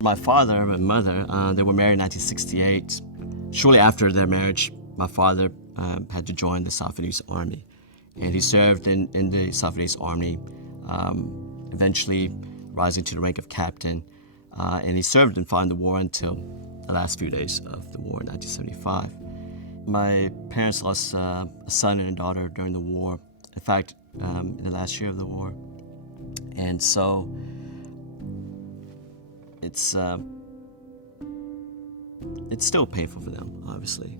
My father and mother, they were married in 1968. Shortly after their marriage, my father had to join the South Vietnamese Army. And he served in the South Vietnamese Army, eventually rising to the rank of captain. And he served and fought in the war until the last few days of the war in 1975. My parents lost a son and a daughter during the war. In fact, in the last year of the war. And so it's still painful for them, obviously.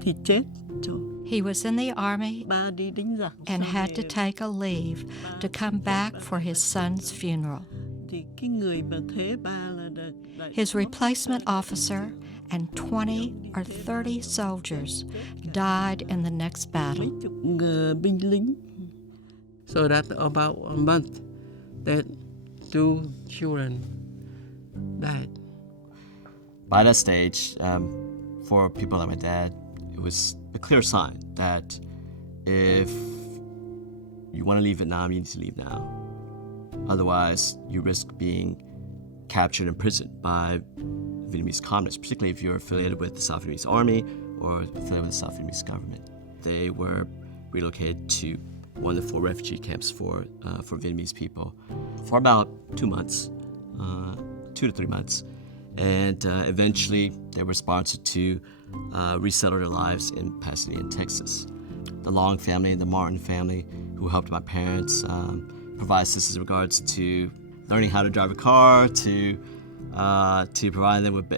Thì chết rồi. He was in the Army Ba đi đánh giặc. and had to take a leave to come back for his son's funeral. Thì cái người mà thế ba là đại His replacement officer and 20 or 30 soldiers died in the next battle. mấy chục người binh lính. So that about a month that 2 children died. By that stage, for people like my dad, it was a clear sign that if you want to leave Vietnam, you need to leave now. Otherwise, you risk being captured and imprisoned by Vietnamese communists, particularly if you're affiliated with the South Vietnamese Army or affiliated with the South Vietnamese government. They were relocated to one of the 4 refugee camps for Vietnamese people for about 2 months, 2 to 3 months. And eventually, they were sponsored to resettle their lives in Pasadena, Texas. The Long family and the Martin family, who helped my parents, provide assistance in regards to learning how to drive a car, to provide them with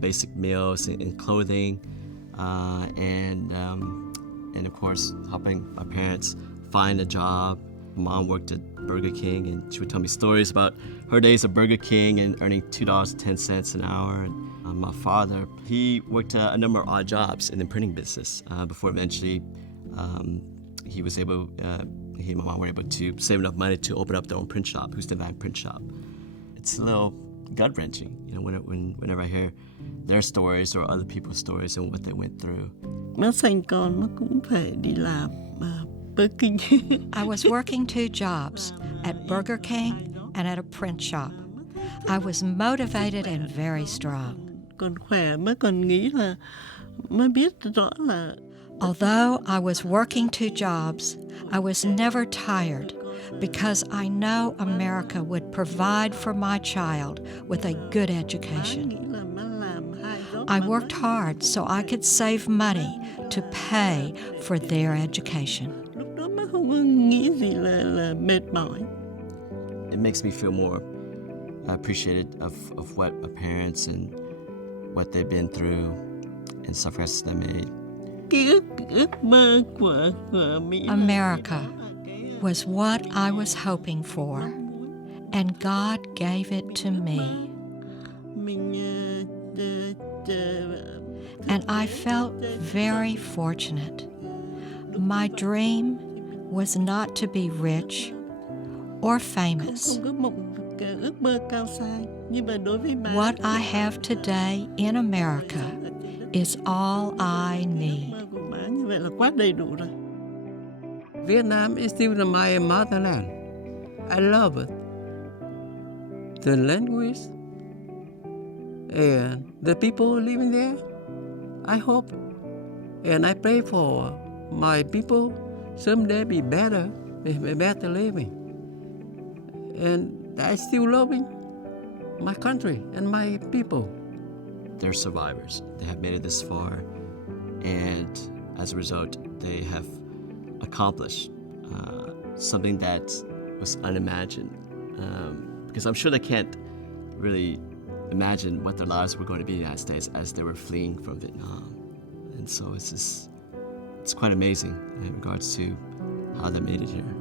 basic meals and clothing, and of course helping my parents find a job. Mom worked at Burger King, and she would tell me stories about her days at Burger King and earning $2.10 an hour. And my father, he worked a number of odd jobs in the printing business before eventually he and my mom were able to save enough money to open up their own print shop, Houston Van Print Shop. It's a little gut-wrenching, whenever I hear their stories or other people's stories and what they went through. Nó sinh con nó cũng phải đi làm Burger King. I was working 2 jobs, at Burger King and at a print shop. I was motivated and very strong. Còn khỏe mới còn nghĩ là mới biết rõ là Although I was working 2 jobs, I was never tired because I know America would provide for my child with a good education. nghĩ là nó làm 2 job. I worked hard so I could save money to pay for their education. Lúc đó mới không có nghĩ gì là mệt mỏi. It makes me feel more appreciated of what my parents and what they've been through and sacrifices they made. Cái ước mơ của Mỹ là America was what I was hoping for, and God gave it to me. mình And I felt very fortunate. My dream was not to be rich or famous. không có một cái ước mơ cao xa, nhưng mà đối với bà What I have today in America is all I need. mơ của bà như vậy là quá đầy đủ rồi. Vietnam is still my motherland. I love it. The language and the people living there. I hope and I pray for my people someday be better, be better living. And I still loving my country and my people. They're survivors. They have made it this far, and as a result, they have accomplished something that was unimagined. Because I'm sure they can't really imagine what their lives were going to be in the United States as they were fleeing from Vietnam. And so it's quite amazing in regards to how they made it here.